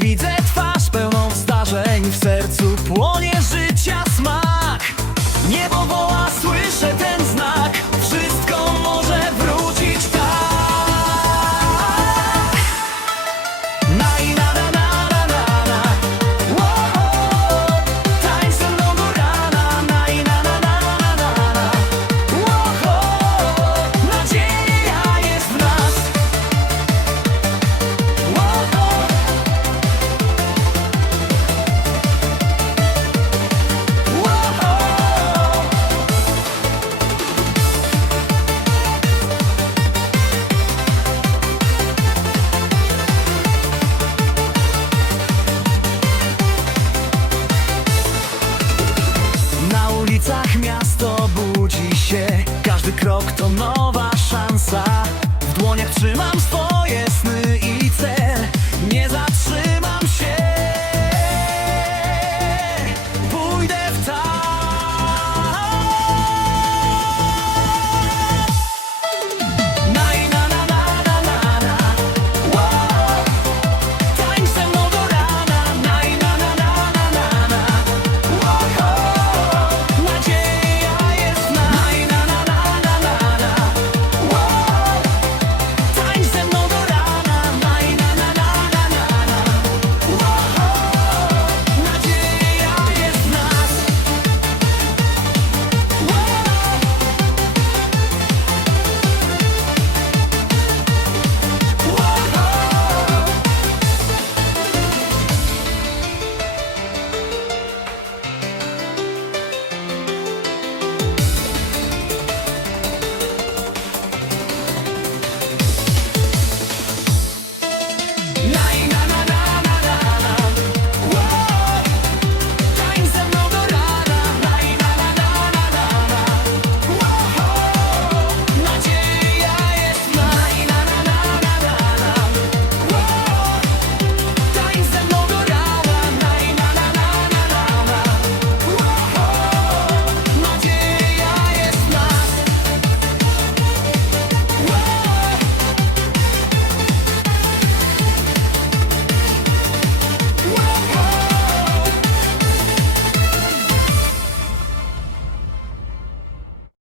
widzę